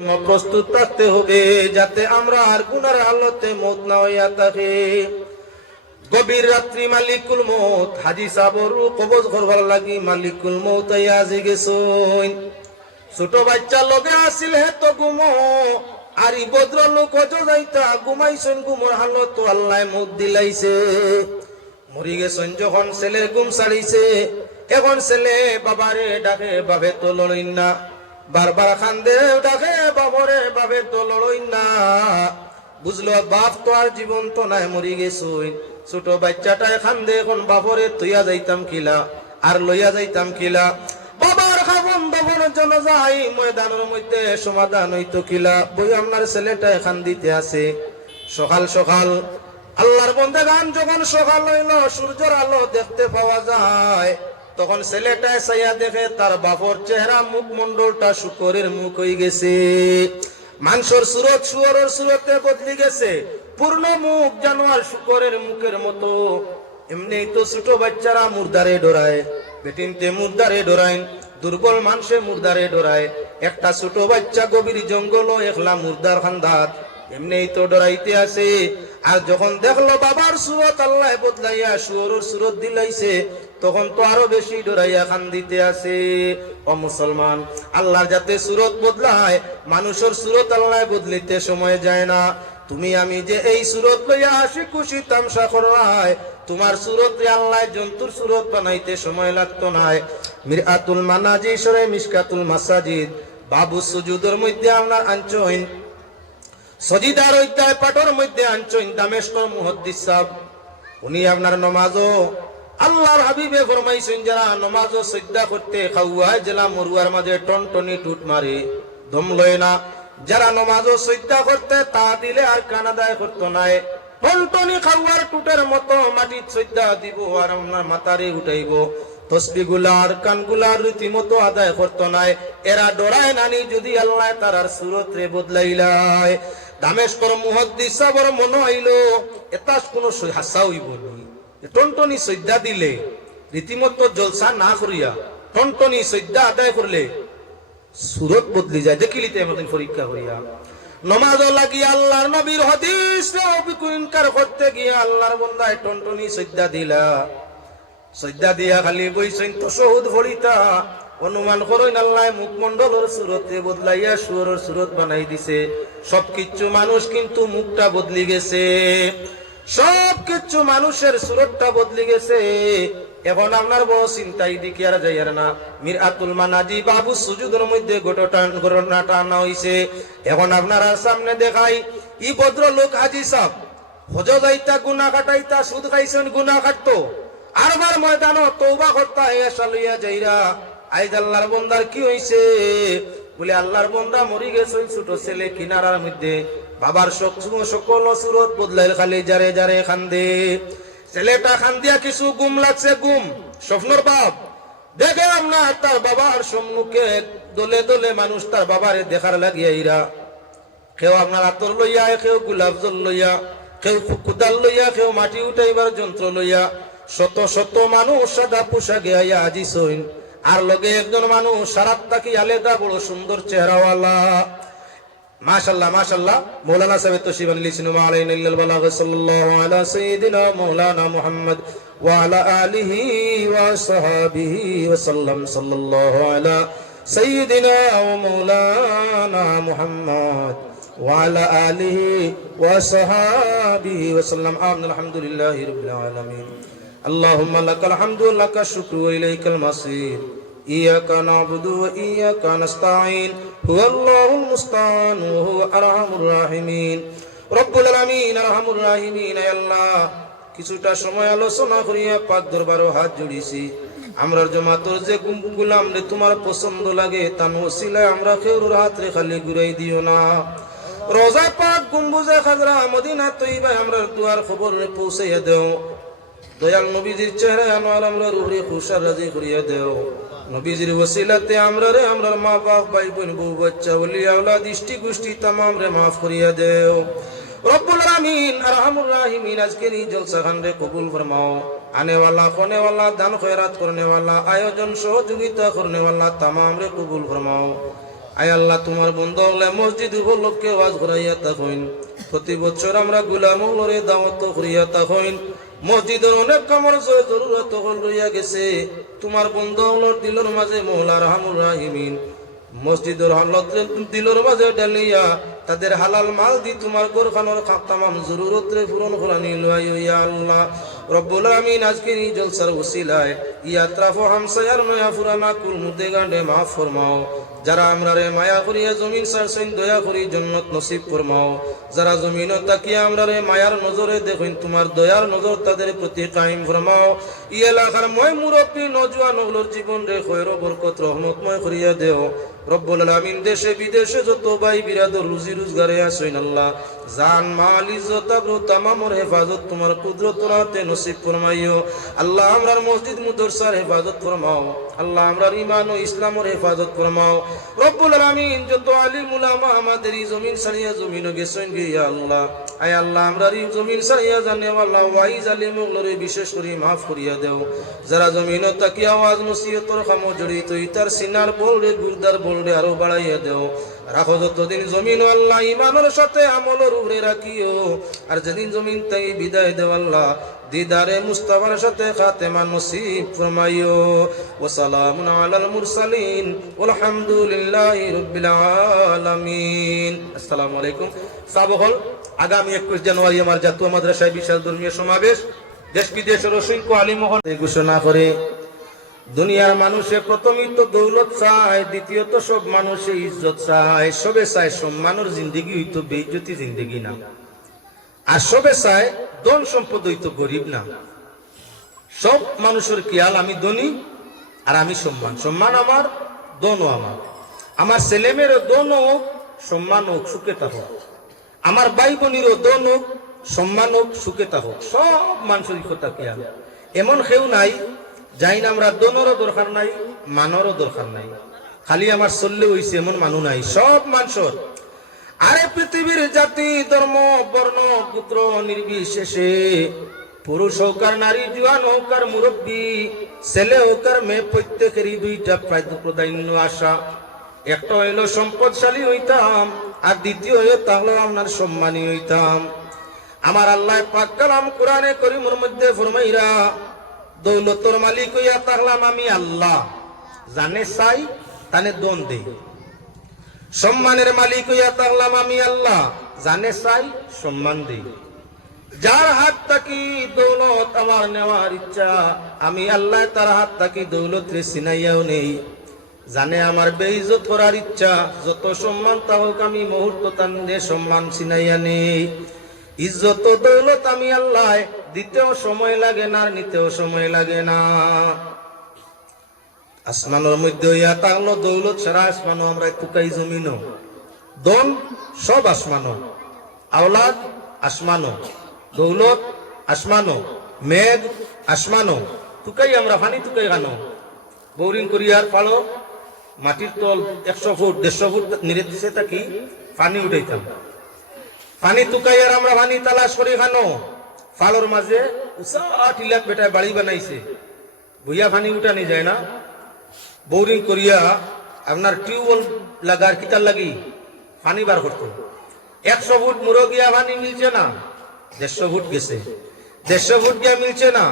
প্রস্তুত থাকতে হবে যাতে আমরা আর গুনার হালতে মওত না হইয়া থাকে। গভীর রাত্রি মালিকুল মওত হাজী সাবর কবজ করবার লাগি মালিকুল মওত আজি গেছইন। ছোট বাচ্চা লগে আসিল হে তো ঘুমো আর ই ভদ্র লোক যাইতা ঘুমাইছেন, ঘুমোর হালত আল্লাহ মওত দিলাইছে। মরি গেছেন যখন ছেলের ঘুম ছাড়িছে, এখন ছেলে বাবারে ডাকে, বাবে তো লড়ইন না, বারবার খান্দে ডাকে বাবরে, বাবে তো লড়ইন না। বুঝলো বাপ তো আর জীবন তো নাই, মরি গেছই। ছোট বাচ্চাটায় খান্দে, এখন বাবরে তুইয়া যাইতাম কিলা আর লইয়া যাইতাম কিলা। বাবার খাবন দাবনের জন্য যাই ময়দানের মধ্যে সমাধান হইতো কিলা। বই আপনার ছেলেটায় খান্দিতে আছে। সকাল সকাল আল্লাহর বান্দাগান যখন সকাল হইল, সূর্যের আলো দেখতে পাওয়া যায়, তখন ছেলেটায় চাইয়া দেখে তার বাপর চেহারা মুখমন্ডলটা শুকরের মুখ হয়ে গেছে। মানুষের সুরত শুয়োরের সুরতে বদলি গেছে, পূর্ণ মুখ জানোয়ার শুকরের মুখের মতো। এমনি তো ছোট বাচ্চারা মুর্দারে ডরায়, বেটিনতে মুর্দারে ডরায়, দুর্বল মানুষে মুর্দারে ডরায়। একটা ছোট বাচ্চা গভীর জঙ্গল একলা মুর্দার খান্দাত এমনি তো ডরাইতে আছে। আর যখন দেখলো বাবার সুরত আল্লাহ বদলাইয়া শুয়োরের সুরত দিলাইছে, তখন তো আরো বেশি ডরাইয়া খান্দিতে আছে। ও মুসলমান, আল্লাহর যাতে সুরত বদলায়, মানুষের সুরত আল্লাহ বদলিতে সময় যায় না। তুমি আমি যে এই সুরত লইয়া হাসি খুশি তামসা করায়, তোমার সুরত রে আল্লাহ জন্তুর সুরত বানাইতে সময় লাগতো না। মিরআতুল মানাজির সরে মিশকাতুল মাসাজিদ বাবু সুজুদের মধ্যে আপনার আনচইন, সজিদার অধ্যায় পাঠের মধ্যে আনচইন দামেস্কর মুহাদ্দিস সাহেব, উনি আপনার নমাজও আল্লাহর হাবিবে ফরমাইছেন, যারা নমাজও সিজদা করতে খাওয়ায় জেলা মরুয়ার মাঝে টনটনি টুট মারে, দম লয় না। যারা নমাজও সিজদা করতে তা দিলে আর কানাদায় করতো নাই, টনটনি খাওয়ার টুটের মতো মাটির সিজদা দিব আর আপনার মাথারে উঠাইব। তসবিগুলার কানগুলার রীতিমতো আদায় করতো নাই। এরা ডরায় নানি যদি আল্লাহ তারার সুরত রে বদলাইলাই। দামেস্কর মুহাদ্দিস সাহেবের মনে হইল এটা কোনো হাসা হইব নি, টনটনি সজ্জা দিলে রীতিমতো জলসা না করিয়া টনটনি সজ্জা আদায় করলে সুরত বদলি যায়। দেখিলিতে আমাদের পরীক্ষা করিয়া নমাজ লাগিয়া আল্লাহর নবীর হাদিস ইনকার করতে গিয়ে আল্লাহর বান্দায় টনটনি সজ্জা দিলা, সজ্জা দিয়া খালি বইছেন তাশাহুদ পড়িতা, অনুমান করেন আল্লাহ মুখমন্ডলের সুরতে বদলাইয়া সুরের সুরত বানাই দিছে। সবকিছু মানুষ কিন্তু মুখটা বদলি গেছে, সবকিছু মানুষের সুরতটা বদলি গেছে। এখন আপনার বড় চিন্তাই দিকে আর যাইয়ার না। মিরআতুল মানাজি বাবু সুজুদের মধ্যে ঘটনাটা আনা হইছে। এখন আপনারা সামনে দেখাই, ই ভদ্র লোক হাজী সাহেব হজ যাইতা গুনাহ কাটাইতা, সুদ খাইছেন গুনাহ কাটতো, আরবার ময়দান তওবা করতা এসা লইয়া যাইরা। আইজ আল্লাহর বান্দার কি হইছে বলে, আল্লাহর বান্দা মরি গেছে ছোট ছেলে কিনারার মধ্যে, বাবার সকল সুরত বদলাইল, খালি যারে যারে খান্দে। ছেলেটা খান্দিয়া কিছু গুম লাগছে, গুম স্বপ্নর বাপ দেখে আপনার তার বাবার সম্মুখে দলে দলে মানুষ তার বাবারে দেখার লাগিয়া ইরা, কেউ আপনার আতর লইয়া, কেউ গোলাপ জল লইয়া, কেউ কুদাল লইয়া, কেউ মাটি উঠাইবার যন্ত্র লইয়া, শত শত মানুষ সাদা পোশাকে আইয়া আজিছইন। আর লগে একজন মানুষ সারাত তাকি আলেদা বড় সুন্দর চেহারাওয়ালা। মাশাআল্লাহ মাশাআল্লাহ। মৌলানা সাহেব তশরিফ আনলিছেন, ওয়া আলাইনা ইল্লাল বালাগ, সাল্লাল্লাহু আলা সাইয়্যিদিনা মাওলানা মুহাম্মদ ওয়া আলা আলিহি ওয়া সাহবিহি ওয়া সাল্লাম, সাল্লাল্লাহু আলা সাইয়্যিদিনা ওয়া মাওলানা মুহাম্মদ ওয়া আলা আলিহি ওয়া সাহবিহি ওয়া সাল্লাম। আলহামদুলিল্লাহি রাব্বিল আলামিন। আল্লাহুম্মা লাকাল হামদু ওয়া লাকাশ শুকরু ওয়া ইলাইকাল মাসির। ইয়্যাকা না'বুদু ওয়া ইয়্যাকা নাস্তাঈন। হুয়াল্লাহুল মুস্তাআন ওয়া হুয়া আরহামুর রাহিমিন। রব্বুল আলামিন আরহামুর রাহিমিন। হে আল্লাহ, কিছুটা সময় আলোচনা করিয়া পাক দরবারে হাত জুড়িছি। আমরার জামাতের যে গুলাম রে তোমার পছন্দ লাগে, তার ওসিলায় আমরা খেউর হাত রে খালি ঘুরাই দিও না। রোজা পাক গম্বুজে খাজরা মদিনা তৈবায় আমরার দুয়ার খবর রে পৌঁছাইয়া দেও। দয়াল নবীজির চেহারা আনোয়ার আমরা রুহে খুশার রাজি করিয়া দেও। নবীজির ওসিলাতে আমরা রে আমরার মা বাপ ভাই বোন বউ বাচ্চা ওলি আওলাদ দৃষ্টি গোষ্ঠী तमाम রে maaf করিয়া দেও। রব্বুল আলামিন আরহামুর রাহিমিন, আজকের এই জলসা খান রে কবুল ফরমাও। आने वाला खोने वाला दान खैरात करने वाला आयोजन सहयोगिता करने वाला तमाम रे कबूल फरमाओ। আয় আল্লাহ তোমার বন্ধু হলে মসজিদ উপলক্ষে ওয়াজ করাইয়া থাকুন। প্রতি বছর আমরা গুলাম হলরে দাওয়াত করিয়া থাকুন। মসজিদের অনেক কামর জরুরত হল রইয়া গেছে। তোমার বন্ধু হলর দিলর মাঝে মৌলা রহমুর রাহিমিন মসজিদের হালত দিলর মাঝে ডালিয়া তাদের হালাল মাল দি তোমার গোরখানোর তামাম জরুরতরে পূরণ করা নিল ইয়া আল্লাহ রব্বুল আমিন। আজকে এই জলসার ওসিলায় ইয়াত্রাফ হামসায়ার নয়া ফুরানা কুল মুদে গান্ডে মাফ ফরমাও। যারা আমরা রে মায়া করিয়া জমিন সারছেন দয়া করি জন্নত নসিব ফরমাও। যারা জমিন তাকিয়া আমরা রে মায়ার নজরে দেখেন তোমার দয়ার নজর তাদের প্রতি কায়েম ফরমাও। ই এলাকার মই মুরব্বী নজওয়ান ওগুলোর জীবন রে খয়র বরকত রহমতময় করিয়া দেও রব্বুল আমিন। দেশে বিদেশে যত ভাই বিরাদর রুজি রোজগারে আছেন আল্লাহ জান মাল ইজ্জত আবরু তামামর হেফাজত তোমার কুদরতের হাতে নসিব ফরমাইও আল্লাহ। আমরার মসজিদ মুদরসার হেফাজত ফরমাও আল্লাহ। আমরার ঈমান ও ইসলামের হেফাজত ফরমাও রব্বুল আমিন। যত আলিম উলামা আমাদের এই জমিন ছাড়িয়া জমিনও গেছেন ইয়া আল্লাহ। আয় আল্লাহ আমরার এই জমিন ছাড়িয়া জানে আল্লাহ ওয়াইজ আলিম ওগুলোরে বিশেষ করে মাফ করিয়া দেও। যারা জমিন তাকিয়া আওয়াজ নসিহতর কামে জড়িত তার সিনার বলরে গুরদার বলরে আরো বাড়াইয়া দেও। রাখো যতদিন জমিন আল্লাহ ইমানের সাথে আমলের উপরে রাখিও। আর যেদিন জমিন তাই বিদায় দেও আল্লাহ দিদারে মুস্তাফার সাথে খাতেমা নসিব ফরমাইও। ওয়া সালামুন আলাল মুরসালিন ওয়ালহামদুলিল্লাহি রাব্বিল আলামিন। আসসালামু আলাইকুম। সাবহল আগামী 21 জানুয়ারি আমার জাতীয় মাদ্রাসায় বিশাল ধর্মীয় সমাবেশ। দেশ বিদেশের অসংখ্য আলিম মহল ঘোষণা করে দুনিয়ার মানুষে প্রথমই তো দৌলত চায়, দ্বিতীয়ত সব মানুষে ইজ্জত চায়, সবে চায় সম্মানের জিন্দগি হইতো বেইজ্জতি জিন্দগি না। আর সবে চায় ধন সম্পদ হইতো গরিব না। সব মানুষের খেয়াল আমি ধনী আর আমি সম্মান, সম্মান আমার ধনও আমার ছেলে মেয়েরও ধন হোক সম্মান হোক সুখে থাকুক, আমার ভাই বোনেরও ধন হোক সম্মান হোক সুখে থাকুক। সব মানুষের কথা খেয়াল। এমন কেউ নাই যাই না আমরা দনেরও দরকার নাই মানেরও দরকার নাই, খালি আমার চললে হইছে এমন মানুষ নাই। সব মানুষের আরে পৃথিবীর জাতি ধর্ম বর্ণ গোত্র নির্বিশেষে পুরুষ হোক আর নারী, জওয়ান হোক আর মুরব্বী, ছেলে হোক আর মেয়ে, প্রত্যেকেরই দুইটা প্রাধান্য আশা। একটা হইল সম্পদশালী হইতাম আর দ্বিতীয় হইল তাহলে আপনার সম্মানী হইতাম। আমার আল্লাহ পাক কালাম কোরআনে করিমের মধ্যে ফরমাইরা দৌলতর মালিক হইয়া থাকলাম আমি আল্লাহ, জানে চাই তানে দন দেই। সম্মানের মালিক হইয়া থাকলাম আমি আল্লাহ, জানে চাই সম্মান দেই। যার হাত থাকি দৌলত আমার নেওয়ার ইচ্ছা, আমি আল্লাহ তার হাত থাকি দৌলত রে চিনাইয়াও নেই। জানে আমার বেইজ্জত করার ইচ্ছা, যত সম্মান তা হোক আমি মুহূর্ত তান্দে সম্মান চিনাইয়া নেই। ইজ্জত দৌলত আমি আল্লাহ, দিতেও সময় লাগে না নিতেও সময় লাগে না। আসমানের মধ্যে হইয়া থাকলো দৌলত, সারা আসমানো আমরা টুকাই জমিনো, দন সব আসমানো, আওলাদ আসমানো, দৌলত আসমানো, মেঘ আসমানো, টুকাই আমরা ফানি টুকাই খানো। বোরিং করিয়ার পালো মাটির তল 100 ফুট 150 ফুট নিরে দিছে থাকি পানি উঠাইতাম। পানি টুকাই আর আমরা পানি তালাশ করি খানো। ফালর মাঝে টিলাক বেটায় বাড়ি বানাইছে, বইয়া পানি উঠানি যায় না। বোরিং করিয়া আপনার টিউবওয়েল লাগার কিতার লাগি পানি বার করতো। 100 ফুট মুরো গিয়া পানি মিলছে না, 150 ফুট গেছে, 150 ফুট গিয়া মিলছে না,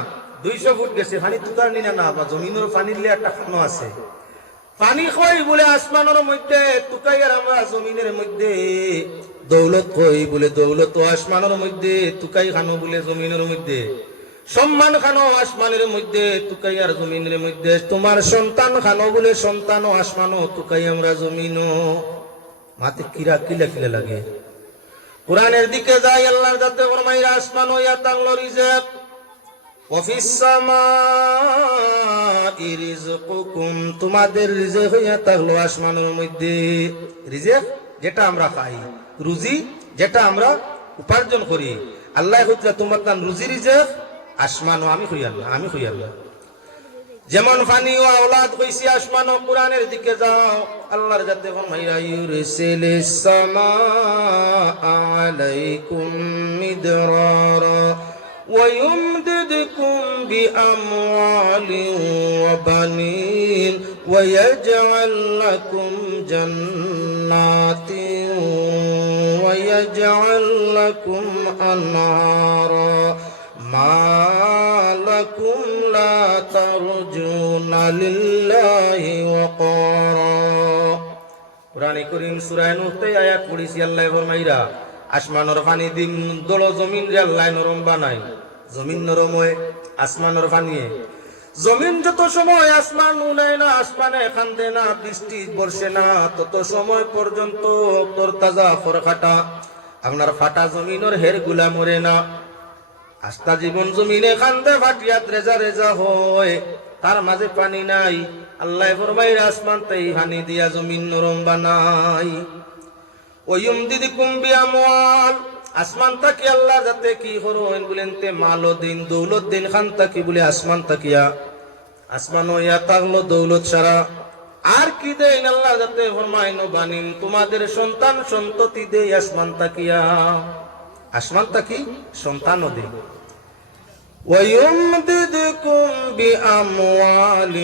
200 ফুট গেছে। পানি তুকার নিনা না বা জমিনের পানি দিলে একটা খানো আছে। পানি কই বলে আসমানের মধ্যে, তুকাই আর আমরা জমিনের মধ্যে। দৌলত কই বলে দৌলত ও আসমানের মধ্যে, তুকাই খানো বলে জমিনের মধ্যে। সম্মান খানো আসমানের মধ্যে, তুকাই আর জমিনের মধ্যে। তোমার সন্তান খানো বলে সন্তান ও আসমানো, তুকাই আমরা জমিনও। মাতে কিরা কিলা কিলা লাগে। কোরআনের দিকে যাই আল্লাহর যাতে ফরমাইরা আসমান হইয়া তাংলো রিজক, ওয়াফিস সামাই রিজকুকুম, তোমাদের রিজক হইয়া থাকলো আসমানের মধ্যে। রিজক যেটা আমরা খাই, রুজি যেটা আমরা উপার্জন করি। আল্লাহ কইরা তোমার তান রুজি রিজক আসমানও আমি কই আল্লাহ, আমি কই আল্লাহ। যেমন ফানি ও আওলাদ কইছি আসমান ও কোরআনের দিকে যাও আল্লাহর যাতে ফরমাইরা ইউরসিলিস সামা আলাইকুম মিদরারা ويمددكم بأموال وبنين ويجعل لكم جنات ويجعل لكم أنهارا ما لكم لا ترجون لله وقارا কুরআনে কারীম সূরা নূহতে আয়াত পড়িছি আল্লাহ ফরমাইরা আসমানের পানি দিন দল জমিন রে আল্লাহ নরম বানাই জমিন নরম হয় আসমানের পানিয়ে জমিন যত সময় আসমান উনায় না আসমানে কান্দে না বৃষ্টি বর্ষে না তত সময় পর্যন্ত তোর তাজা ফরখাটা আপনার ফাটা জমিনের হের গুলা মরে না আস্তা জীবন জমিনে কান্দে ফাটিয়া রেজা রেজা হয় তার মাঝে পানি নাই আল্লাহ ফরমাইরা আসমান তাই পানি দিয়া জমিন নরম বানাই ওয়ুমদিদকুম বিআমওয়াল আসমান তাকি আল্লাহ যাতে কি করুন বলেন তে মালো দিন দৌলত দিন খান তাকি বলে আসমান তাকিয়া আসমান ইয়া তাগলো দৌলত সারা আর কি দেন আল্লাহ যাতে ফরমাইনো বানিন তোমাদের সন্তান সন্ততি দেই আসমান তাকিয়া আসমান তাকি সন্তানও দেই ويمددكم بأموال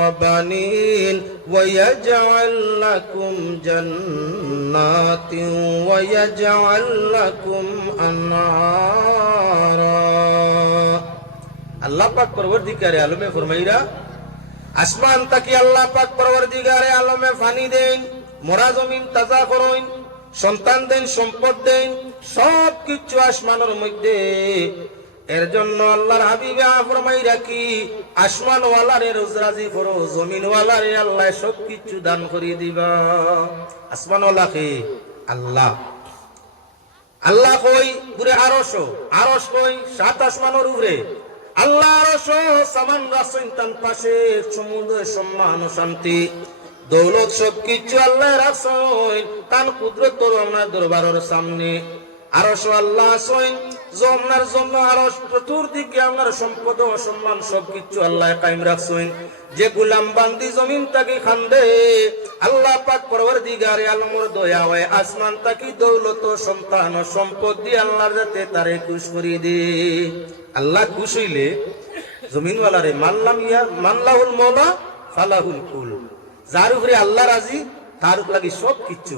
وبنين ويجعل لكم جنات ويجعل لكم أنهارا আল্লাহ পাক পরওয়ারদিগারে আলমে ফরমাইরা আসমান তাকি আল্লাহ পাক পরওয়ারদিগারে আলমে পানি দেন মরা জমিন তাজা করেন সন্তান দেন সম্পদ দেন সব কিছু আসমানের মধ্যে এর জন্য আল্লাহর হাবিবে ফরমাইরা কি আসমান ওয়ালারে রোজ রাজি করো জমিন ওয়ালারে আল্লাহ সব কিছু দান করে দিবা আসমান ওয়ালাকে আল্লাহ আল্লাহ কই পুরে আরশ কই সাত আসমানের উপরে আল্লাহ আরশ সামান রাসিন তান পাশে সমুদ্র সম্মান ও শান্তি দৌলত সব কিছু আল্লাহ রাসিন তান কুদরত আমরা দরবারের সামনে আরশ আল্লাহ সইন জমনার জন্য আরশ চতুর্দিকে আপনার সম্পদ ও সম্মান সবকিছু আল্লাহ কায়েম রাখছেন যে গোলাম বান্দি জমিন তাকে খান্দে আল্লাহ পাক পরওয়ারদিগারে আলমর দয়া হয় আসমান তাকি দৌলত সন্তান ও সম্পদ দিয়ে আল্লাহর যাতে তারে খুশ করি দে আল্লাহ খুশ হইলে জমিনওয়ালারে মানলাহুল মওলা ফালাহুল কুল যার উপরে আল্লাহ রাজি তার লাগি সব কিছু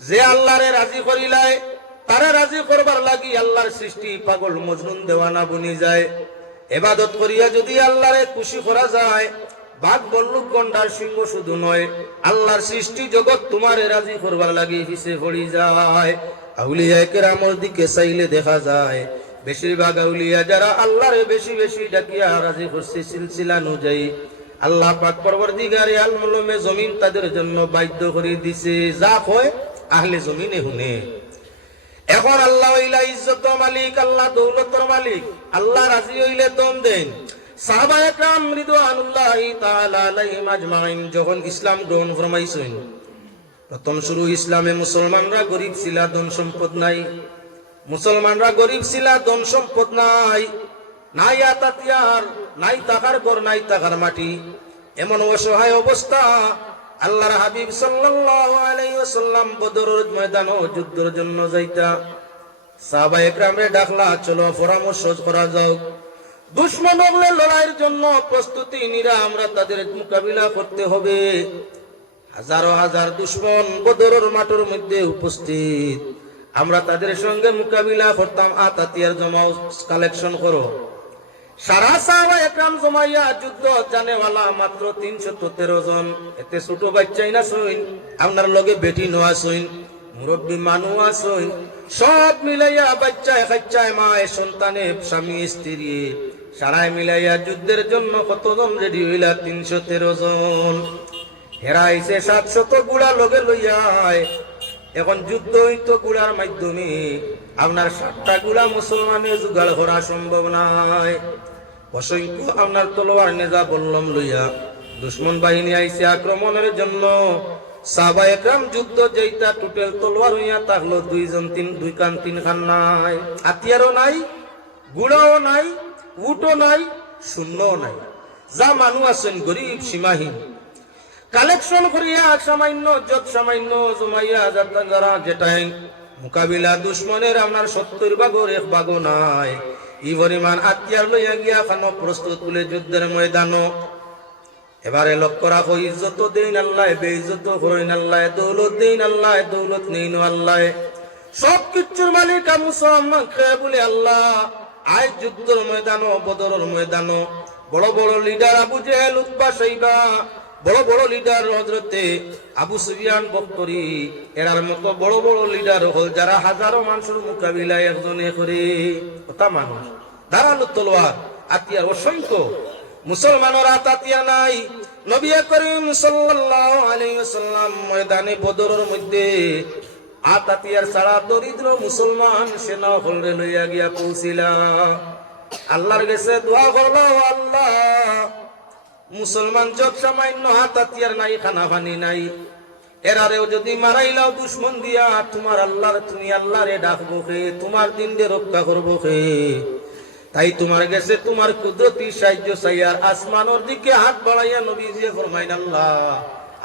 যে আল্লাহরে রাজি করিলায় তারা রাজি করবার লাগি আল্লাহর সৃষ্টি পাগল মজনুন দেওয়ানা বনি যায় ইবাদত করিয়া যদি আল্লাহরে খুশি করা যায় বাঘ বল্লুক গন্ডার সিংহ শুধু নয় আল্লাহর সৃষ্টি জগৎ তোমারে রাজি করবার লাগি পিছে পড়ি যায় আউলিয়া কেরামের দিকে চাইলে দেখা যায় বেশিরভাগ আউলিয়া যারা আল্লাহরে বেশি বেশি ডাকিয়া রাজি করছে সিলসিলা অনুযায়ী আল্লাহ পাক পরওয়ারদিগারে আলমে জমিন তাদের জন্য বাধ্য করে দিছে যা কয় আহলে জমিনে শুনে এখন আল্লাহ হইলা ইজ্জত মালিক আল্লাহ দৌলতর মালিক আল্লাহ রাজি হইলে দম দেন সাহাবায়ে کرام রিদওয়ানুল্লাহি তাআলা আলাইহিম আজমাইন যখন ইসলাম গ্রহণ ফরমাইছেন প্রথম শুরু ইসলামে মুসলমানরা গরীব ছিল ধন সম্পদ নাই মুসলমানরা গরীব ছিল ধন সম্পদ নাই নাই আতাতিয়ার নাই টাকার ঘর নাই টাকার মাটি এমন অসহায় অবস্থা আল্লাহর হাবিব সাল্লাল্লাহু আলাইহি ওয়াসাল্লাম বদরের ময়দানে যুদ্ধের জন্য যাইতা সাহাবায়ে کرامরে ডাকলা চলো পরামর্শ করা যাও দুশমনদের লড়াইয়ের জন্য প্রস্তুতি নিরা আমরা তাদের মোকাবিলা করতে হবে হাজারো হাজার দুশমন বদরের মাঠের মধ্যে উপস্থিত আমরা তাদের সঙ্গে মোকাবিলা করতাম আতাতিয়ার জমাও কালেকশন করো সারা সাহাবায়ে کرام জমাইয়া যুদ্ধ জানেওয়ালা মাত্র 313 জন এতে ছোট বাচ্চাই না সইন আপনার লগে বেটি নোয়া সইন মুরব্বী মানু আসইন সব মিলাইয়া বাচ্চায় কাচ্চায় মায় সন্তানে স্বামী স্ত্রী সারাই মিলাইয়া যুদ্ধের জন্য কতজন রেডি হইলা 313 জন হেরাইছে 700 গুড়া লগে লইয়ায় এখন যুদ্ধ হইতো গুড়ার মাধ্যমে আপনার 7টা গুড়া মুসলমানের জোগাড় করা সম্ভব নয় অসংখ্য আপনার তলোয়ার নেজা বল্লম লইয়া দুশমন বাহিনী আইছে আক্রমণের জন্য সাহাবায়ে کرام যুদ্ধ যেটা টোটাল তলোয়ার হইয়া থাকলো 2 জন 2 কান 3 খান নাই হাতিয়ারও নাই গুড়াও নাই উটও নাই শূন্যও নাই যা মানুষ আছেন গরিব সীমাহীন কালেকশন করিয়া সামান্য যত সামান্য জমাইয়া যারা যেটাই মোকাবিলা দুশমনের আপনার 70 ভাগের 1 ভাগও নাই এই পরিমাণ হাতিয়ার লইয়া গিয়া খানো প্রস্তুত বলে যুদ্ধের ময়দানো এবারে লক্ষ্য রাখো, ইজ্জত দেন আল্লাহ, বেইজ্জত করেন আল্লাহ, দৌলত দেন আল্লাহ, দৌলত নেই আল্লাহ, সব কিছুর মালিক মুসলমান খেয়ে বলে আল্লাহ। আজ যুদ্ধের ময়দান, বদরের ময়দান, বড় বড় লিডার আবু জেহেল, উতবা, শাইবা, বড় বড় লিডার হযরতে আবু সুফিয়ান বকরি, এরার মতো বড় বড় লিডার হল যারা হাজারো মানুষের মোকাবিলায় একজনে করে। ওটা মানুষ ধারালো তলোয়ার, আতিয়ার অসংখ্য। মুসলমানের আতিয়া নাই। নবী করিম সাল্লাল্লাহু আলাইহি ওয়াসাল্লাম ময়দানে বদরের মধ্যে আতিয়ার ছাড়া দরিদ্র মুসলমান সেনা হলরে লইয়া গিয়া পৌঁছিলা। আল্লাহর কাছে দোয়া করলো, আল্লাহ মুসলমান যত সামান্য হাতিয়ার নাই, খানা পানি নাই, এরারেও যদি মারাইলাও দুশ্মন দিয়া, তোমার আল্লাহর, তুমি আল্লাহরে ডাকবো খে, তোমার দিন দিয়ে রক্ষা করবো খে। তাই তোমার কাছে তোমার কুদরতি সাহায্য চাইয়ার আসমানের দিকে হাত বাড়াইয়া নবীজি ফরমাইন, আল্লাহ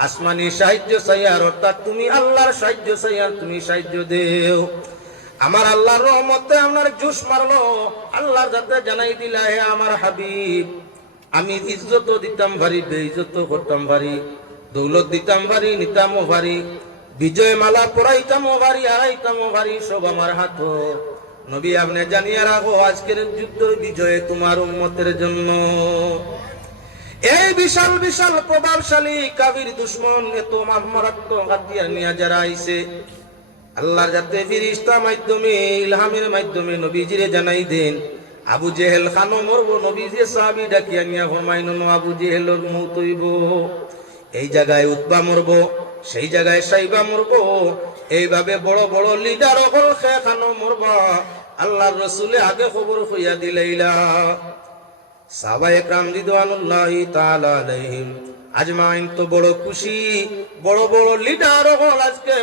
আসমানি সাহায্য চাইয়ার, অর্থাৎ তুমি আল্লাহর সাহায্য চাইয়ার, তুমি সাহায্য দেও। আমার আল্লাহর রহমতে আপনার জোশ মারলো। আল্লাহর যাতে জানাই দিলা, হে আমার হাবিব, আমি ইজ্জত দিতাম ভারী, বেইজ্জত করতাম ভারী, দৌলত দিতাম ভারী, নিতামও ভারী, বিজয় মালা পরাইতামও ভারী, হারাইতামও ভারী, সব আমার হাত। নবী আপনি জানিয়ে রাখো, আজকের যুদ্ধের বিজয়ে তোমার উম্মতের জন্য। এই বিশাল বিশাল প্রভাবশালী কাবির দুশ্মন, এত মারাত্মক হাতিয়ার নিয়ে যারা আইছে, আল্লাহর যাতে ফিরিস্তা মাধ্যমে, ইলহামের মাধ্যমে নবীজিরে জানাই দেন, আবু জেহেল খানো মরব। নবীজি সাহাবী ডাকিয়া নিয়া ফরমাইন, আবু জেহেলের মউত হইব, এই জায়গায় উতবা মরব, সেই জায়গায় শাইবা মরব, এইভাবে বড় বড় লিডার হল খে খানো মরবা। আল্লাহর রাসূলে আগে খবর হইয়া দিলাইলা। সাহাবায়ে কেরাম রিদওয়ানুল্লাহি তাআলা আলাইহিম আজমাইন তো বড় খুশি, বড় বড় লিডার হল আজকে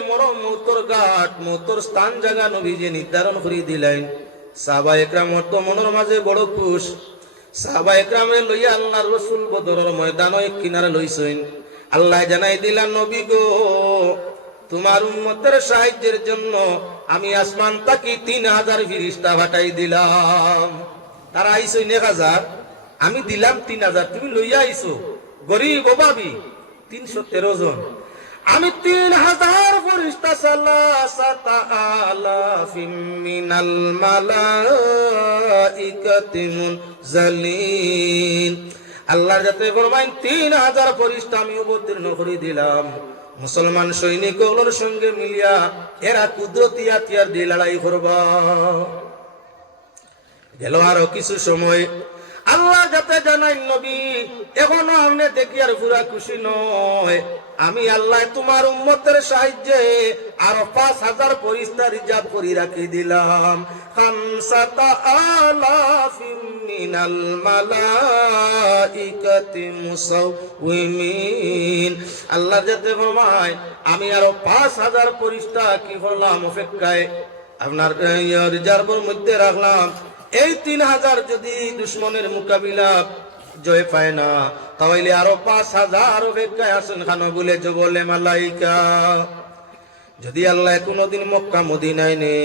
মৌতর ঘাট, মৌতর স্থান জায়গা নবীজি নির্ধারণ করে দিলেন। সাহাবায়ে কেরাম তো মনের মাঝে বড় খুশ। সাহাবায়ে কেরামে লইয়া আল্লাহর রাসূল বদরের ময়দানে কিনারে লইছেন। আল্লাহ জানাই দিলেন, নবী গো, তোমার উম্মতের সাহায্যের জন্য আমি আসমান তাকি 3000 ফেরেশতা পাঠাই দিলাম। তারা আইছো 1000, আমি দিলাম 3000, তুমি লইয়া আইছো গরিব অভাবী 313 জন, আমি 3000 ফেরেশতা সালাসাতা আলাফিম মিনাল মালাইকাতি মুনজালিন। আল্লাহর যাতে ফরমাইন 3000 ফেরেশতা আমি অবতীর্ণ করে দিলাম। মুসলমান সৈনিকগুলোর সঙ্গে মিলিয়া এরা কুদরতি হাতিয়ার দিয়ে লড়াই করবা। গেল আরো কিছু সময়, আল্লাহ যাতে জানাই, নবী এখনো আপনি দেখি আর পুরা খুশি নয়, আমি আল্লাহ তোমার উম্মতের সাহায্যে আরো 5000 ফেরেশতা রিজার্ভ করে রাখি দিলাম। 5000 মিনাল মালাইকাতি মুসাউমিন। আল্লাহ যাতে ফরমায়, আমি আরো 5000 ফেরেশতা কি করলাম, অপেক্ষায় আপনার রিজার্ভের মধ্যে রাখলাম। এই 3000 যদি দুশ্মনের মোকাবিলা জয় পায় না, তাহলে আরো 5000 অপেক্ষায় আছেন খানো বলে বলে মালাইকা। যদি আল্লাহ কোনদিন মক্কা মদিনায় নে,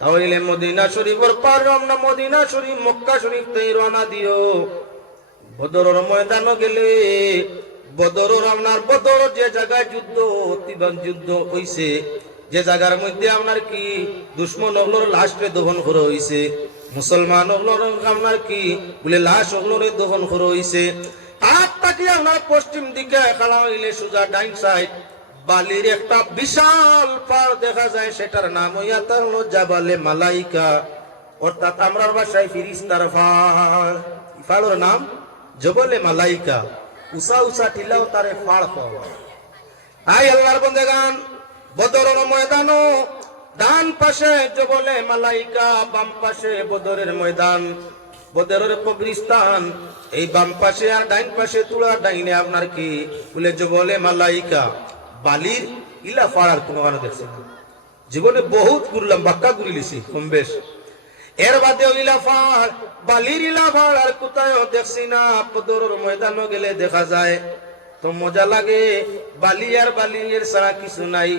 তাহলে মদিনা শরীফের পার রওনা, মদিনা শরীফ মক্কা শরীফ থেকে রওনা দিও। বদরের ময়দানে গেলে, বদরের আপনার বদর যে জায়গায় যুদ্ধ, অতিবান যুদ্ধ হইছে, যে জায়গার মধ্যে আপনার কি দুশ্মন ওগুলোর লাশকে দহন করা হইছে, মুসলমান ওগুলোর আপনার কি বলে লাশ ওগুলোর দহন করা হইছে, তার তাকে আপনার পশ্চিম দিকে খেলা হইলে সোজা ডাইন সাইড বালির একটা বিশাল পাড় দেখা যায়, সেটার নাম হইয়া তার হলো জাবালে মালাইকা, অর্থাৎ আমরার ভাষায় ফিরিস্তার পাড়। পাড়ের নাম জবালে মালাইকা। উষা উষা টিলাও তারে পাড় পাওয়া। তাই আল্লাহর বন্দেগান, বদরের ময়দানও ডান পাশে জবালে মালাইকা, বাম পাশে বদরের ময়দান, বদরের কবরস্থান। এই বাম পাশে আর ডাইন পাশে তুলা ডাইনে আপনার কি বলে জবালে মালাইকা। বালির ইলা ফাড়ার কোনো কারণ দেখছি না, জীবনে বহুত ঘুরলাম, বাক্কা ঘুরি লিছি কম বেশ। এর বাদে ইলা ফাড়, বালির ইলা ফাড় আর কোথায় দেখছি না। বদরের ময়দানও গেলে দেখা যায়, তো মজা লাগে। বালি আর বালির ছাড়া কিছু নাই।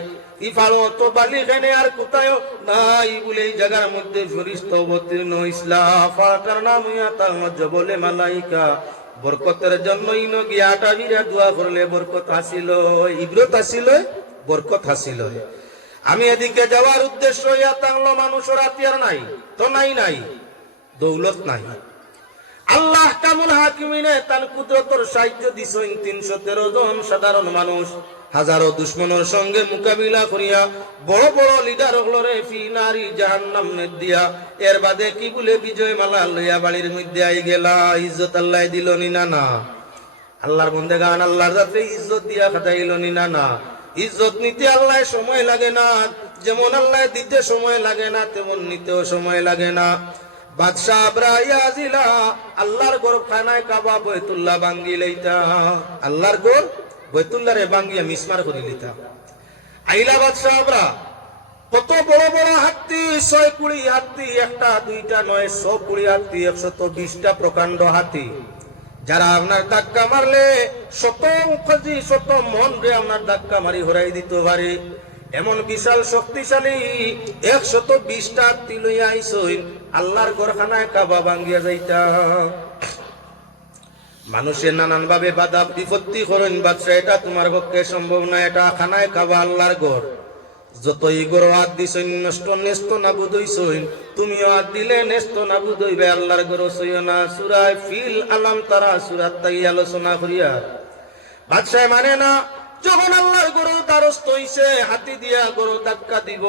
ইফালো তো বালি খেনে আর কোথায় নাই বলে এই জায়গার মধ্যে ফেরেশতা অবতীর্ণ ইসলাম। ফাড়াটার নাম হইয়া তার জবলে মালাইকা। বরকতের জন্য ইনো গিয়াটা বিরা দোয়া করলে বরকত হাসিল, ইব্রত হাসিল, বরকত হাসিল। আমি এদিকে যাওয়ার উদ্দেশ্য ইয়া তাংলো মানুষের হাতিয়ার নাই তো নাই দৌলত নাই। আল্লাহ কামুল হাকিমিনে তার কুদরতর সাহায্য দিছেন 313 জন সাধারণ মানুষ হাজারো দুশ্মনের সঙ্গে মোকাবিলা করিয়া বড় বড় লিডার হলরে ফি নারী জাহান্নাম দিয়া এর বাদে কি বলে বিজয় মালা লইয়া বাড়ির মধ্যে আই গেলা। ইজ্জত আল্লাহ দিল নি না? আল্লাহর বন্দেগান আল্লাহর জাতে ইজ্জত দিয়া খাটাইল নি না? ইজ্জত নিতে আল্লাহ সময় লাগে না, যেমন আল্লাহ দিতে সময় লাগে না তেমন নিতেও সময় লাগে না। বাদশাহ আব্রাহিয়াজিলা আল্লাহর ঘর খানায় কাবা বাইতুল্লাহ ভাঙ্গি লইতা, আল্লাহর ঘর বাইতুল্লাহ রে ভাঙ্গিয়া মিসমার করে লইতা। আইলা বাদশাহ আব্রা কত বড় বড় হাতি, 120 হাতি, একটা দুইটা নয় 120 হাতি, 120টা প্রকাণ্ড হাতি, যারা আপনার ধাক্কা মারলে শত কেজি শত মন রে আপনার ধাক্কা মারি হরাই দিতে পারে এমন বিশাল শক্তিশালী 120টা হাতি লইয়া আইসইন আল্লাহর ঘরখানায় কাবা ভাঙ্গিয়া যাইতা। মানুষের নানান ভাবে বাধা বিপত্তি করেন, বাদশা এটা তোমার পক্ষে সম্ভব না, এটা খানায় কাবা আল্লাহর ঘর, যতই গড় হাত দিছইন নষ্ট নেস্ত নাবুদ হইছইন, তুমিও হাত দিলে নেস্ত নাবুদ হইবে, আল্লাহর ঘর সইও না। সূরা ফিল আলাম তারা সূরা তাই আলোচনা করিয়া বাদশা মানে না। যখন আল্লাহর গরু দ্বারস্থ হইছে হাতি দিয়া গরু ধাক্কা দিব,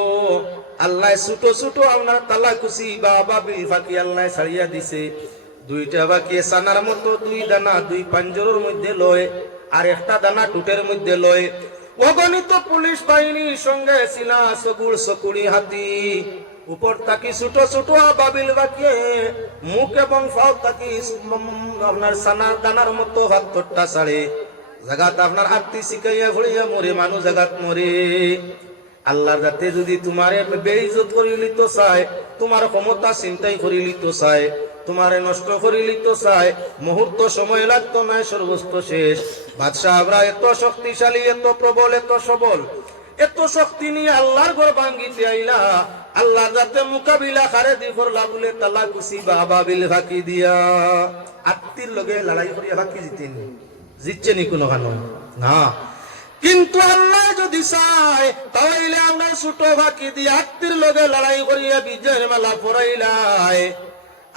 আল্লাহ ছোট ছোট আপনার তালা কুচি বা বাবিল ফাঁকি আল্লাহ ছাড়িয়া দিছে। দুইটা বাকি সানার মতো দুই দানা দুই পাঞ্জরের মধ্যে লয়, আর একটা দানা টুটের মধ্যে লয়। অগণিত পুলিশ বাহিনীর সঙ্গে ছিল সগুল সকুড়ি হাতি, উপর তাকি ছোট ছোট বাবিল বাকিয়ে মুখ এবং ফাও তাকি আপনার সানার দানার মতো 72টা ছাড়ে জাগাত আপনার হাতি শিখাইয়া ঘুরিয়া মরে মানুষ জাগাত মরে। আল্লাহর যাতে যদি তোমারে বেইজ্জত করি লিত চায়, তোমার ক্ষমতা চিন্তাই করি লিত চায়, তোমারে নষ্ট করি লিত চায়, মুহূর্ত সময় লাগতো না, সর্বস্ত শেষ। বাদশাহ আবরা এত শক্তিশালী, এত প্রবল, এত সবল, এত শক্তি নিয়ে আল্লাহর ঘর ভাঙ্গিতে আইলা, আল্লাহর যাতে মোকাবিলা খারে দি করলা বলে তালা কুচি বাবা বিল ফাঁকি দিয়া আত্মীর লগে লড়াই করিয়া ফাঁকি জিতেন, জিতছে নি কোনো কারণ না। কিন্তু আল্লাহ যদি চায় তাহলে আমরা ছোট ফাঁকি দিয়ে আত্মীর লগে লড়াই করিয়া বিজয়ের মালা পরাইলাই।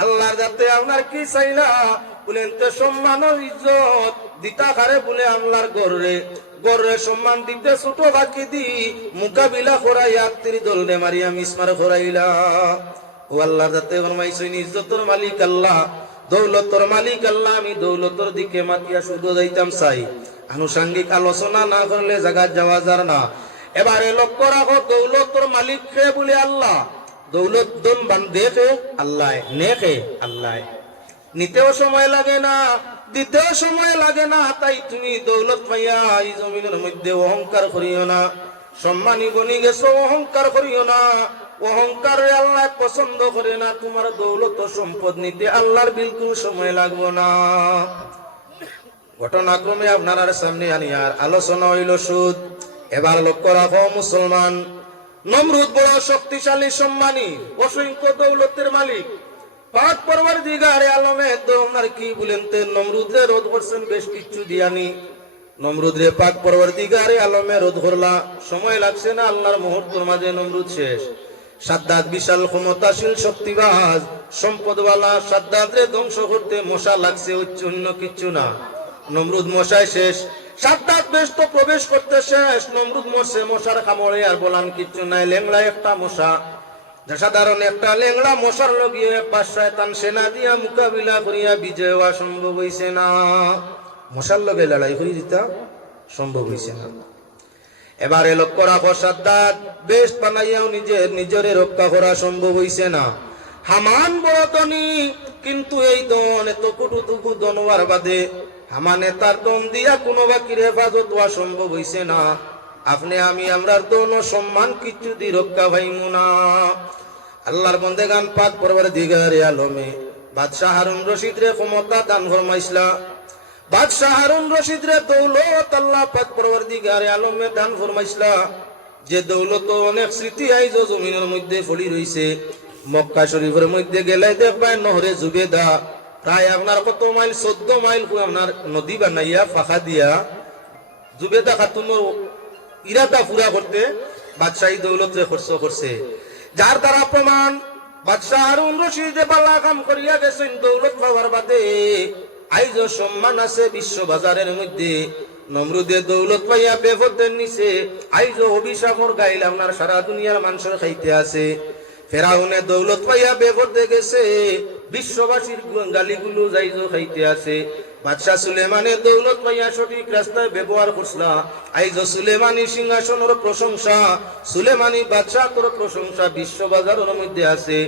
আল্লাহর যাতে আপনার কি চাইলা বলেন তো সম্মান ইজ্জত দিতা খারে বলে আল্লাহর গর্রে গর্রে সম্মান দিতে ছোট ফাঁকি দি মোকাবিলা করাই আত্মীর দলরে মারিয়া মিসমার করাইলা। ও আল্লাহর যাতে ফরমাইছেন ইজ্জতর মালিক আল্লাহ, দৌলতর মালিক আল্লাহ, আমি দৌলতর দিকে মাতিয়া শুধু যাইতাম চাই, আনুষাঙ্গিক আলোচনা না করলে জায়গা যাওয়া যার না। এবারে লক্ষ্য রাখো দৌলতর মালিক কে বলে আল্লাহ, দৌলত দম দেখে আল্লাহ, নেখে আল্লাহ, নিতেও সময় লাগে না, দিতেও সময় লাগে না। তাই তুমি দৌলত পাইয়া এই জমিনের মধ্যে অহংকার করিও না, সম্মানী বনি গেছো অহংকার করিও না। অহংকার আল্লাহ পছন্দ করে না। তোমার দৌলত সম্পদ নিতে আল্লাহর বিলকুল সময় লাগবো না। ঘটনাক্রমে আপনার সামনে আনিয়ার আলোচনা হইল সুদ। এবার লক্ষ্য রাখো মুসলমান, নমরুদ বড় শক্তিশালী সম্মানী অসংখ্য দৌলতের মালিক, পাক পরওয়ারদিগারে আলমে তো আপনার কি বলেন তে নমরুদরে রোধ করছেন বেশ কিছু দিয়ানি। নমরুদরে পাক পরওয়ারদিগারে আলমে রোধ করলা, সময় লাগছে না, আল্লাহর মুহূর্তের মাঝে নমরুদ শেষ। সাদ্দাত বিশাল ক্ষমতাশীল শক্তিবাজ সম্পদওয়ালা, সাদ্দাতরে ধ্বংস করতে মশা লাগছে, অন্য কিচ্ছু না। নমরুদ মশায় শেষ, সাদ্দাত বেশ তো প্রবেশ করতে শেষ, নমরুদ মরছে মশার কামড়ে, আর বলান কিচ্ছু নাই। লেংলা একটা মশা, সাধারণ একটা লেংলা মশার লগিয়ে 5 শয়তান সেনা দিয়া মোকাবিলা করিয়া বিজয় হওয়া সম্ভব হইছে না। মশার লগে লড়াই করে দিতা সম্ভব হইছে না। এবারে লক্ষ্য রাখো সাদ্দাত বেশ বানাইয়াও নিজের রক্ষা করা সম্ভব হইছে না। হামান বড় ধনী, কিন্তু এই দন এত কুটুটুকু দনওয়ার বাদে হামানে তার দম দিয়া কোনো বাকির হেফাজত হওয়া সম্ভব হইছে না। আপনি আমি আমরার দন সম্মান কিছু দি রক্ষা পাইমু না। আল্লাহর বন্দেগান পাক পরওয়ারদিগারে আলমে বাদশাহ হারুন রশিদ রে ক্ষমতা দান ফরমাইছলা। বাদশাহ হারুন রশিদ রে দৌলত আল্লাহ পাক পরওয়ারদিগারে আলমে দান ফরমাইছলা। যে দৌলত অনেক স্মৃতি আইজ জমিনের মধ্যে ফলি রইছে। মক্কা শরীফের মধ্যে গেলে দেখবাই নহরে জুবেদা প্রায় আপনার কত মাইল 14 মাইল আপনার নদী বানাইয়া ফাঁকা দিয়া জুবেদা খাতুন ইরাদা পুরা করতে বাদশাহী দৌলত খরচ করছে, যার দ্বারা প্রমাণ বাদশাহ হারুন রশিদ যে বালা কাম করিয়া গেছেন দৌলত পাওয়ার বাদে আইজ সম্মান আছে বিশ্ব বাজারের মধ্যে। নমরুদে দৌলত পাইয়া বেফদের নিচে আইজ অভিশাপর গাইল আপনার সারা দুনিয়ার মানুষের খাইতে আছে। ফেরাউনে দৌলত পাইয়া বেফদে গেছে, বিশ্ববাসীর গালিগুলো যাইজ খাইতে আছে। বাদশাহ সুলেমানে দৌলত পাইয়া সঠিক রাস্তায় ব্যবহার করছলা, আইজ সুলেমানি সিংহাসনের প্রশংসা, সুলেমানি বাদশাহর প্রশংসা বিশ্ব বাজারের মধ্যে আছে।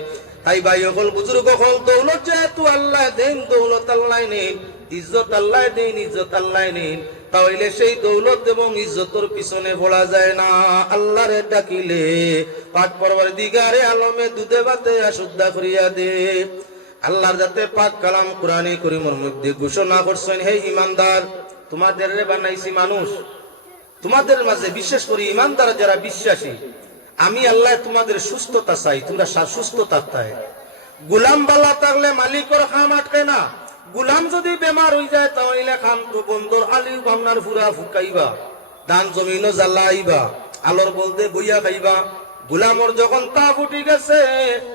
তাই ভাই হল বুজুর্গ হল, দৌলত যেহেতু আল্লাহ দেন, দৌলত আল্লাহ নেন, ইজ্জত আল্লাহ দেন, ইজ্জত আল্লাহ নেন, তাহলে সেই দৌলত এবং ইজ্জতর পিছনে পড়া যায় না। আল্লাহরে ডাকিলে পাক পরওয়ারদিগারে আলমে দুধে ভাতে আশুদ্ধা করিয়া দে। আল্লাহর যাতে পাক কালাম কোরআনে করিমের মধ্যে ঘোষণা করছেন, হে ইমানদার, তোমাদের রে বানাইছি মানুষ, তোমাদের মাঝে বিশেষ করে ইমানদার যারা বিশ্বাসী, আমি আল্লাহ তোমাদের সুস্থতা চাই, তোমরা সুস্থতা চাই। গুলাম বালা থাকলে মালিকর খাম আটকে না, গুলাম যদি বেমার হয়ে যায় তাহলে খাম তো বন্দর আলি ভাবনার ফুরা ফুকাইবা, দান জমিনও জ্বালাইবা, আলোর বলতে বইয়া খাইবা। গুলামর যখন তা ফুটি গেছে,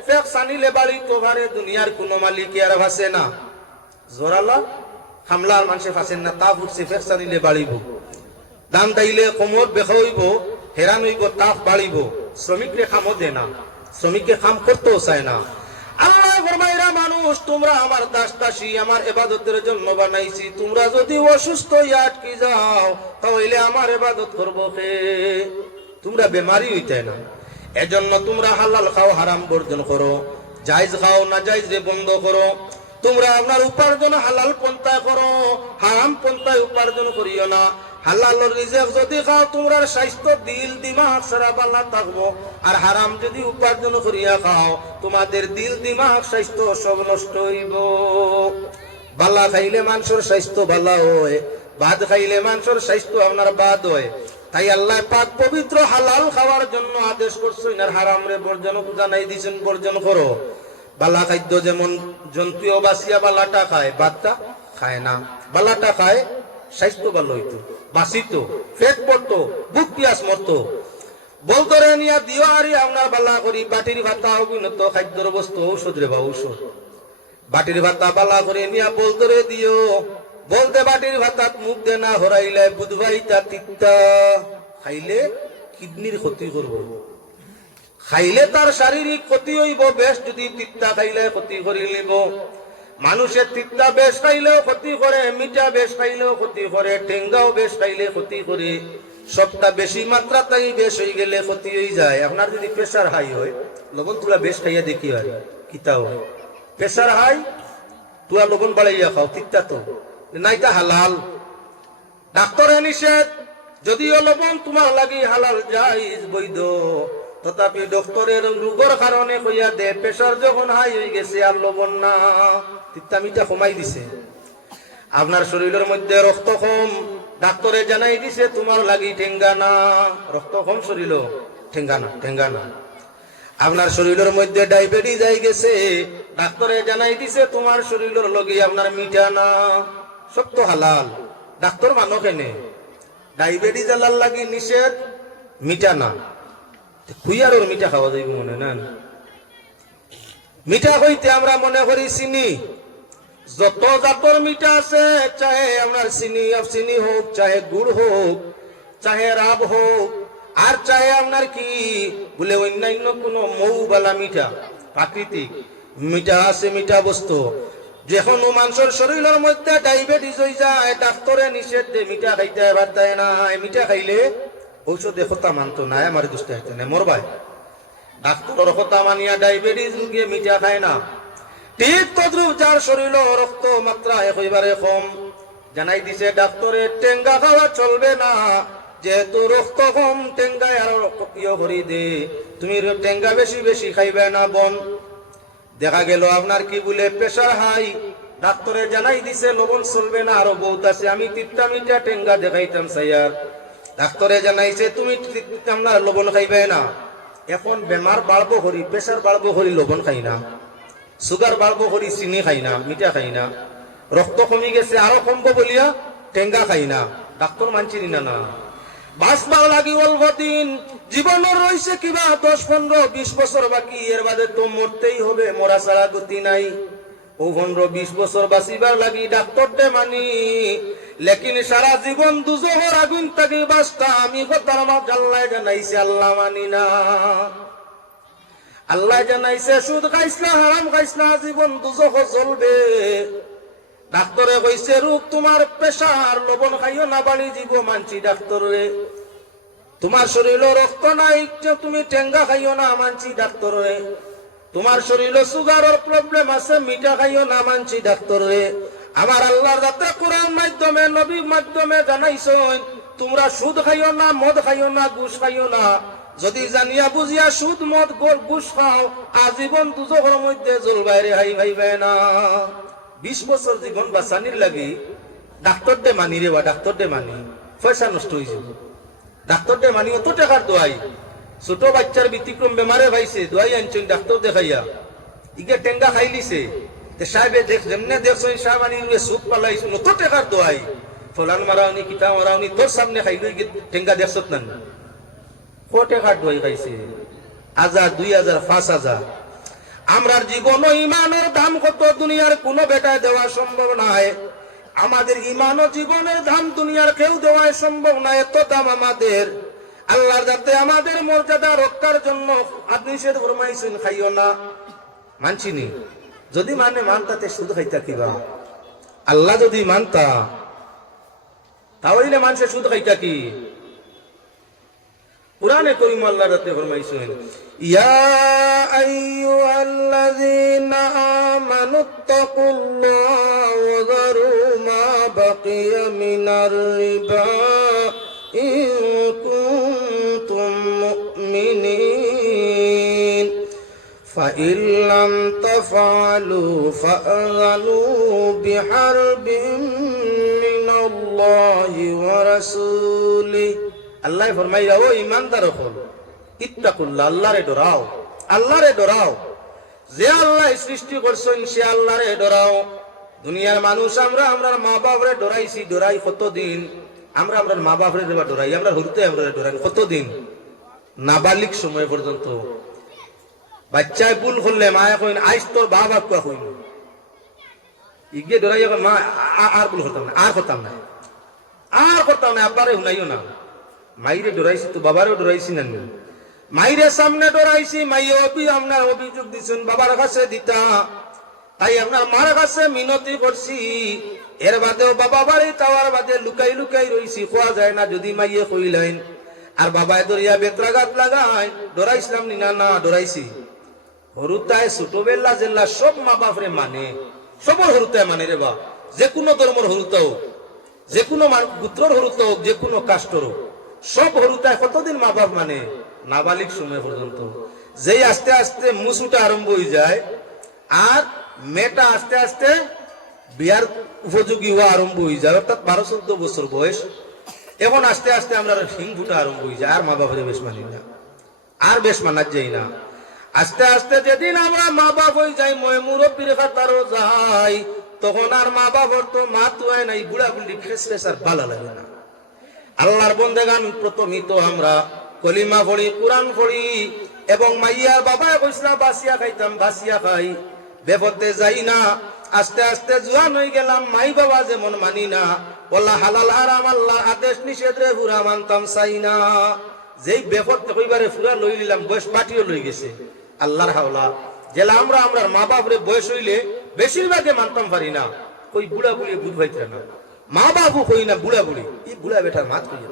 ফেক সানিলে বাড়ি তো ভারে দুনিয়ার কোনো মালিক আর ভাসে না। জোরালা হামলার মানুষে ফাঁসেন না, তা ফুটছে ফেক সানিলে বাড়িব, দান দাইলে কোমর বেখা হইব, হেরান হইব, তাপ বাড়িব। শ্রমিকরে খামও দে না, শ্রমিককে খাম করতেও চায় না। আল্লাহ ফরমাইরা মানুষ তোমরা আমার দাস দাসী, আমার ইবাদতের জন্য বানাইছি, তোমরা যদি অসুস্থ হইয়া আটকে যাও তাহলে আমার ইবাদত করবো কে? তোমরা বেমারি হইতে না, এজন্য তোমরা হালাল খাও, হারাম বর্জন করো, জায়েজ খাও, না জায়েজ রে বন্ধ করো। তোমরা আপনার উপার্জন হালাল পন্থায় করো, হারাম পন্থায় উপার্জন করিও না। হালালের রিজিক যদি খাও তোমরা স্বাস্থ্য দিল দিমাগ সারা ভালো থাকবো, আর হারাম যদি উপার্জন করিয়া খাও তোমাদের দিল দিমাগ স্বাস্থ্য সব নষ্ট হইব। বালা খাইলে মানুষের স্বাস্থ্য ভালো হয়, ভাত খাইলে মানুষের স্বাস্থ্য আপনার বাদ হয়। তাই আল্লাহ পাক পবিত্র হালাল খাওয়ার জন্য আদেশ করছেন, আর হারাম রে বর্জন জানাই দিয়েছেন, বর্জন করো। বালা খাদ্য যেমন জন্তুও বাসিয়া বালাটা খায়, ভাতটা খায় না, বালাটা খায়, স্বাস্থ্য ভালো হইতো, বাঁচিত, পেট পড়তো, বুক পিয়াস মরতো। বলতরে নিয়া দিও আরি আপনার বালা করি, বাটির ভাতা অভিনত খাদ্যর বস্তু ঔষধ রে বা ঔষধ। বাটির ভাতা বালা করে নিয়া বলতরে দিও, বলতে বাটির ভাতাত মুখ দে না হরাইলে বুধবাইতা তিত্তা, খাইলে কিডনির ক্ষতি করব, খাইলে তার শারীরিক ক্ষতি হইব, বেশ যদি তিত্তা খাইলে ক্ষতি করি নিব। মানুষের তিত্তা বেশ খাইলেও ক্ষতি করে, মিঠা বেশ খাইলেও ক্ষতি করে, টেঙ্গাও বেশ খাইলে ক্ষতি করে। সবটা বেশি মাত্রা তাই বেশ হয়ে গেলে ক্ষতি হয়ে যায়। আপনার যদি প্রেসার হাই হয়, লবণ তুলা বেশ খাইয়া দেখি আর কিতাও প্রেসার হাই, তুলা লবণ বাড়াইয়া খাও, তিত্তা তো নাইতা হালাল, ডাক্তারে নিষেধ। যদিও লবণ তোমার লাগি হালাল জায়েজ বৈধ, তথাপি ডক্টরের রোগের কারণে কইয়া দে প্রেসার যখন হাই হয়ে গেছে আর লবণ না, তিত্তা মিঠা কমাই দিছে। আপনার শরীরের মধ্যে রক্ত কম, ডাক্তারে জানাই দিছে তোমার লাগি ঠেঙ্গা না, রক্ত কম শরীর ঠেঙ্গা না, ঠেঙ্গা না। আপনার শরীরের মধ্যে ডায়াবেটিস যাই গেছে, ডাক্তারে জানাই দিছে তোমার শরীরের লগে আপনার মিঠা না, সব তো হালাল। ডাক্তার মানো কেনে? ডায়াবেটিস আল্লাহর লাগি নিষেধ, মিঠা না, খুইয়ার ওর মিঠা খাওয়া যাইব মনে না। মিঠা হইতে আমরা মনে করি চিনি, যত জাতর মিঠা আছে, চাহে আপনার চিনি হোক, চাহে গুড় হোক, চাহে রাব হোক, আর চাহে আপনার কি বলে অন্যান্য কোন মৌবালা মিঠা, প্রাকৃতিক মিঠা আছে, মিঠা বস্তু। যখন মানুষের শরীরের মধ্যে ডায়াবেটিস হয়ে যায়, ডাক্তারে নিষেধ দে মিঠা খাইতে, এবার দেয় না। মিঠা খাইলে ঔষধে কথা মানতো না, আমার দুষ্ট হইতে না, মরবাই। ডাক্তারের কথা মানিয়া ডায়াবেটিস রোগী মিঠা খায় না। ঠিক তদ্রুপ যার শরীর রক্ত মাত্রা একেবারে কম, জানাই দিছে ডাক্তারে টেঙ্গা খাওয়া চলবে না, যেহেতু রক্ত কম, টেঙ্গায় আরো ইয়ে করি দে, তুমি টেঙ্গা বেশি বেশি খাইবে না বন। দেখা গেল আপনার কি বলে প্রেসার হাই, ডাক্তারে জানাই দিছে লবণ চলবে না, আরো বহুত আছে। আমি তিত্তা মিঠা টেঙ্গা দেখাইতাম সাইয়ার, ডাক্তারে জানাইছে তুমি আপনার লবণ খাইবে না। এখন বেমার বাড়বো করি, প্রেসার বাড়বো করি, লবণ খাই না, সুগার বাড়বো করি চিনি খাই না, মিঠা খাই না, রক্ত কমি গেছে আরো কমবো বলিয়া টেঙ্গা খাই না, ডাক্তার মানছি না না। বাঁচবার লাগি অল্প দিন, জীবনের রয়েছে কিবা 10, 15, 20 বছর বাকি, এর বাদে তো মরতেই হবে, মরা ছাড়া গতি নাই। ও 15, 20 বছর বাঁচিবার লাগি ডাক্তারটে মানি, লেকিন সারা জীবন দুজোহর আগুন থাকি বাঁচতা আমি কথা আমার আল্লাহ জানাইছে, আল্লাহ মানি না। আল্লাহ জানাইছে সুদ খাইস না, হারাম খাইস না, জীবন দুজোহ জ্বলবে। ডাক্তারে কইছে রোগ তোমার প্রেসার, লবণ খাইও না, বাড়ি জীব মানছি ডাক্তারে। তোমার শরীরে রক্ত নাই, তুমি টেঙ্গা খাইও না, মানছি ডাক্তারে। তোমার শরীরে সুগারের প্রবলেম আছে, মিঠা খাইও না, মানছি ডাক্তারে। আমার আল্লাহর রাতে কোরআন মাধ্যমে নবীর মাধ্যমে জানাইছেন তোমরা সুদ খাইও না, মদ খাইও না, ঘুষ খাইও না। যদি জানিয়া বুঝিয়া সুদ মদ ঘুষ খাও, আজীবন দুজোখের মধ্যে জলবাইরে হাই ভাইবে না। 20 বছর জীবন বাঁচানির লাগি ডাক্তার দে মানি রে বা ডাক্তার দে মানি, পয়সা নষ্ট হয়ে যাব। ডাক্তার দে মানি অত টাকার দোয়াই, ছোট বাচ্চার ব্যতিক্রম বেমারে ভাইছে, দোয়াই আনছেন ডাক্তার দেখাইয়া, ইগে টেঙ্গা খাইলিছে, সাহেবে যেমনে দেখছেন সাহেব আনি সুখ পালাইছ, অত টাকার দোয়াই, ফলান মারাওনি কিতা মারাওনি, তোর সামনে খাইল টেঙ্গা দেখছত না, ক টাকার দোয়াই খাইছে, 1000, 2000, 5000। আমরার জীবন ও ইমানের দাম কত দুনিয়ার কোন বেটায় দেওয়া সম্ভব নয়। আমাদের ইমান ও জীবনের দাম দুনিয়ার কেউ দেওয়া সম্ভব নয়, এত দাম আমাদের। আল্লাহর যাতে আমাদের মর্যাদা রক্ষার জন্য আপনি সে ফরমাইছেন খাইও না, মানছিনি। যদি মানে মানতাতে শুধু খাইতা কিবা, আল্লাহ যদি মানতা তাহলে মানুষের শুধু খাইতা কি। কুরআনে কারীম আল্লাহ রাতে ফরমাইছেন ইয়া আইয়ুহাল্লাযীনা আমানুত্তাকুল্লাহা ওয়া যারু মা বাকিয়া মিনার রিবা ইন কুনতুম মুমিনিন ফাইন লাম তাফআলু ফাআযানু বিহারবিন মিনাল্লাহি ওয়া রাসূলিহি। আল্লাহ ফরমাইয়া ও ঈমানদার হল ইত্তাকুল্লাহ, আল্লাহরে ডরাও, আল্লাহরে ডরাও। যে আল্লাহ সৃষ্টি করছেন সে আল্লাহরে ডরাও। দুনিয়ার মানুষ আমরা আমরার মা বাপরে ডরাইছি, ডরাই কতদিন। আমরা আমরার মা বাপরে ডরাই, আমরা হরতে আমরা ডরাই কতদিন, নাবালিক সময় পর্যন্ত। বাচ্চায় ভুল করলে মায়া কইন আইস তোর বাবা কুয়া কইন, ইগে ডরাই মা আর ভুল করতাম না, আর করতাম না, আর করতাম না, আব্বারে শুনাইও না। মাইরে ডরাইছি তো বাবারও ডরাইছি না, মাইরে সামনে ডরাইছি, মাইয়ে আপনার অভিযোগ দিচ্ছেন বাবার কাছে দিতা, তাই আপনার মার কাছে মিনতি করছি। এর বাদেও বাবা বাড়ি তাওয়ার বাদে লুকাই লুকাই রইছি, খোয়া যায় না যদি মাইয়ে কইলেন। আর বাবায় দরিয়া বেত্রাঘাত লাগাই, ডরাইছিলাম নি? না না ডরাইছি। হরুতায় ছোটবেলা জেলা সব মা বাপরে মানে, সবর হরুতায় মানে রে বা, যে কোনো ধর্মর হরুতা হোক, যে কোনো গোত্রর হরুতা হোক, যে কোনো কাস্টর হোক, সব হরুতায় কতদিন মা বাপ মানে? নাবালিক সময় পর্যন্ত। যেই আস্তে আস্তে মুসুটা আরম্ভ হয়ে যায় আর মেয়েটা আস্তে আস্তে বিয়ার উপযোগী হওয়া আরম্ভ হয়ে যায়, অর্থাৎ 12-14 বছর বয়স, এখন আস্তে আস্তে আমরা হিং ফুটা আরম্ভ হয়ে যায়, আর মা বাপরে বেশ মানি না, আর বেশ মানার যাই না। আস্তে আস্তে যেদিন আমরা মা বাপ হয়ে যাই, মুরব্বীর খাতারও যাই, তখন আর মা বাপর তো মা তো হয় নাই, বুড়া বুড়ি ফেস ফেস আর ভালো লাগে না। আল্লাহর বন্দেগান প্রথমই তো আমরা কলিমা পড়ি, কোরআন পড়ি, এবং মাইয়ার বাবা কইসলা বাসিয়া খাইতাম, বাসিয়া খাই, বেপথে যাই না। আস্তে আস্তে জোয়ান হয়ে গেলাম, মাই বাবা যেমন মানি না, বললা হালাল হারাম আল্লাহর আদেশ নিষেধ রে পুরা মানতাম চাই না। যেই বেপথে কইবারে পুরা লই নিলাম, বয়স পাটিও লই গেছে। আল্লাহর হাওলা জেলা আমরা আমরার মা বাপরে বয়স হইলে বেশিরভাগে মানতাম পারি না, কই বুড়া বুড়ি বুঝ ভাইতে না, মা বাবু কই না বুড়া বুড়ি, এই বুড়া বেটার মাত কই না,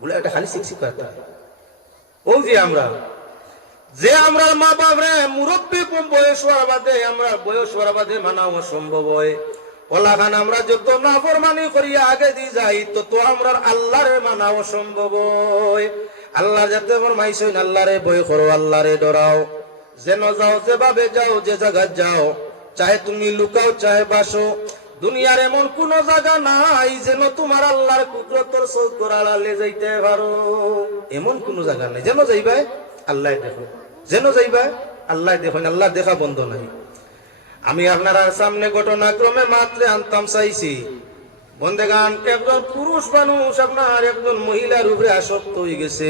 বুড়া বেটা খালি শিক্ষিত করতে। ও যে আমরা মা বাপরে মুরব্বী বয়স হওয়ার বাদে, আমরা বয়স হওয়ার বাদে মানা অসম্ভব হয়। ওলা খান আমরা যত নাফরমানি করিয়া আগে দিয়ে যাই, তত আমরা আল্লাহরে মানা অসম্ভব হয়। আল্লাহ যাতে ফরমাইছেন আল্লাহরে ভয় করো, আল্লাহরে ডরাও, যেন যাও যেভাবে যাও, যে জায়গা যাও, চাহে তুমি লুকাও চাহে বাসো, দুনিয়ার এমন কোন জায়গা নাই যেন তোমার আল্লাহর কুদরতের চৌকর আড়ালে যাইতে পারো। এমন কোন জায়গা নাই, যেন যাইবা আল্লাহ দেখো, যেন যাইবা আল্লাহ দেখো, আল্লাহ দেখা বন্ধ নাই। আমি আপনার সামনে ঘটনাক্রমে মাত্রে আনতাম চাইছি বন্দেগান একজন পুরুষ মানুষ আপনার একজন মহিলার উপরে আসক্ত হয়ে গেছে।